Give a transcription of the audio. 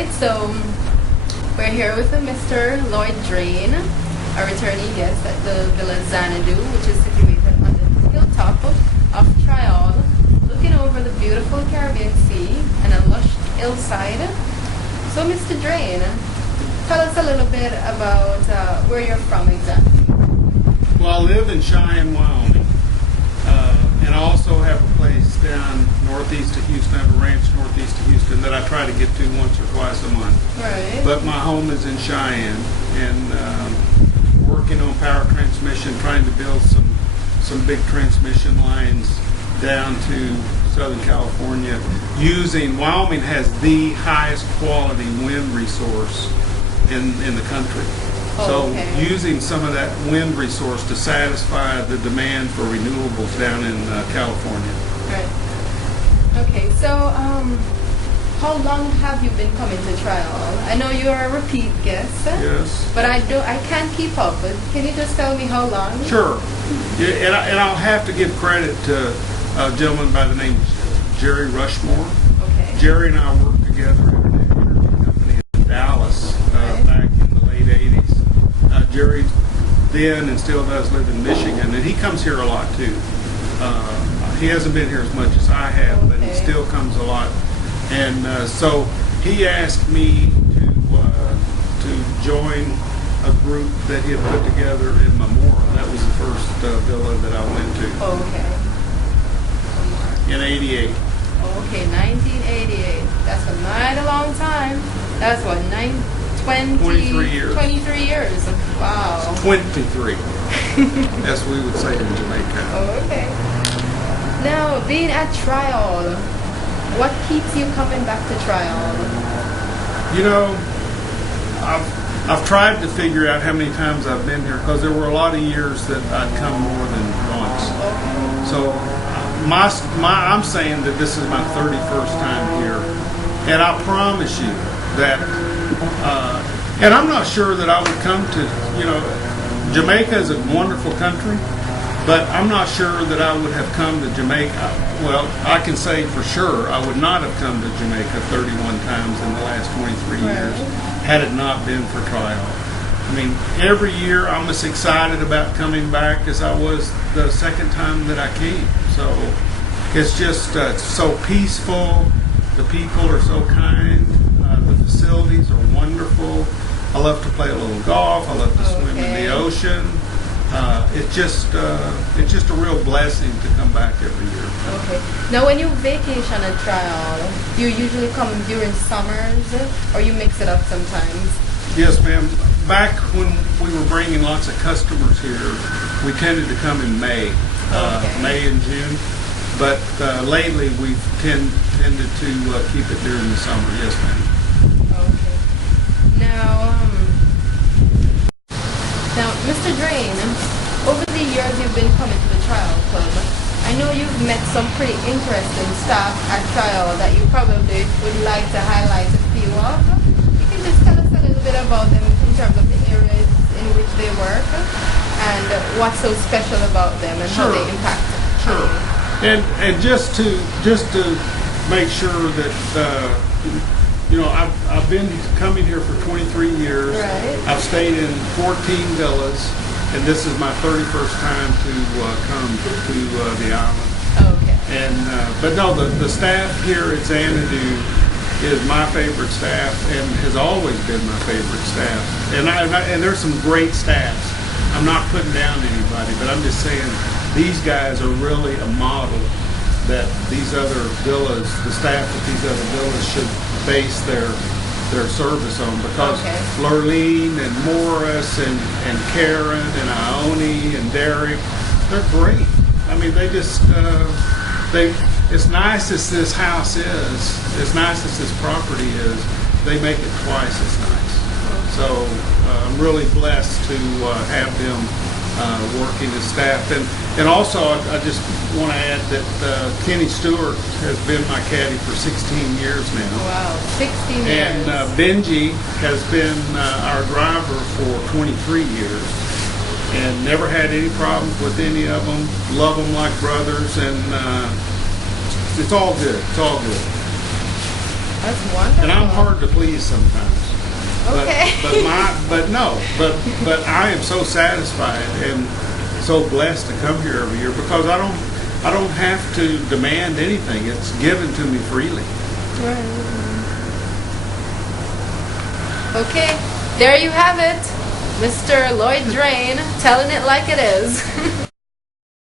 So we're here with Mr. Lloyd Drain, a returning guest at the Villa Xanadu, which is situated on the hilltop of Tryall, looking over the beautiful Caribbean Sea and a lush hillside. So Mr. Drain, tell us a little bit about where you're from exactly. Well, I live in Cheyenne, Wyoming, and I also have a place down northeast of Houston. I have a ranch northeast of Houston that I try to get to once or twice a month. Right. But my home is in Cheyenne, and working on power transmission, trying to build some big transmission lines down to Southern California. Wyoming has the highest quality wind resource in the country. So using some of that wind resource to satisfy the demand for renewables down in California. Right. Okay, so how long have you been coming to Tryall? I know you are a repeat guest. Yes. But I can't keep up. But can you just tell me how long? Sure. Yeah, and I'll have to give credit to a gentleman by the name of Jerry Rushmore. Okay. Jerry and I worked together at an energy company in Dallas back in the late 80s. Jerry then and still does live in Michigan, and he comes here a lot too. He hasn't been here as much as I have, but he still comes a lot. And so he asked me to join a group that he had put together in Memora. That was the first villa that I went to. In '88. Okay, 1988. That's a mighty long time. That's what, 23 years. 23 years. Wow. 23. As we would say in Jamaica. Okay. Now, being at Tryall, what keeps you coming back to Tryall? You know, I've tried to figure out how many times I've been here, because there were a lot of years that I'd come more than once. Okay. So I'm saying that this is my 31st time here, and I promise you that, and I'm not sure that I would come to, Jamaica is a wonderful country, but I'm not sure that I would have come to Jamaica. Well, I can say for sure I would not have come to Jamaica 31 times in the last 23 years had it not been for Tryall. I mean, every year I'm as excited about coming back as I was the second time that I came. So it's just so peaceful. The people are so kind. The facilities are wonderful. I love to play a little golf. I love to swim in the ocean. It's just a real blessing to come back every year. Okay. Now, when you vacation at Tryall, do you usually come during summers, or you mix it up sometimes? Yes, ma'am. Back when we were bringing lots of customers here, we tended to come in May, May and June. But lately, we've tended to keep it during the summer. Yes, ma'am. Okay. Now, Mr. Drain, over the years you've been coming to the Tryall Club, I know you've met some pretty interesting staff at Tryall that you probably would like to highlight a few of. You can just tell us a little bit about them in terms of the areas in which they work and what's so special about them and how they impact. Sure. And just to make sure that I've been coming here for 23 years. Right. I've stayed in 14 villas, and this is my 31st time to come to the island. Okay. And but no, the staff here at Xanadu is my favorite staff and has always been my favorite staff. And there's some great staffs. I'm not putting down anybody, but I'm just saying these guys are really a model that these other villas, the staff at these other villas should base their service on, because Lurleen and Morris and Karen and Ione and Derek, they're great. I mean, they just, as nice as this house is, as nice as this property is, they make it twice as nice. So I'm really blessed to have them working as staff. And also, I just want to add that Kenny Stewart has been my caddy for 16 years now. Wow, 16 years. And Benji has been our driver for 23 years. And never had any problems with any of them. Love them like brothers, and it's all good. It's all good. That's wonderful. And I'm hard to please sometimes. Okay. But I am so satisfied and so blessed to come here every year because I don't have to demand anything. It's given to me freely. Right. Okay, there you have it. Mr. Lloyd Drain telling it like it is.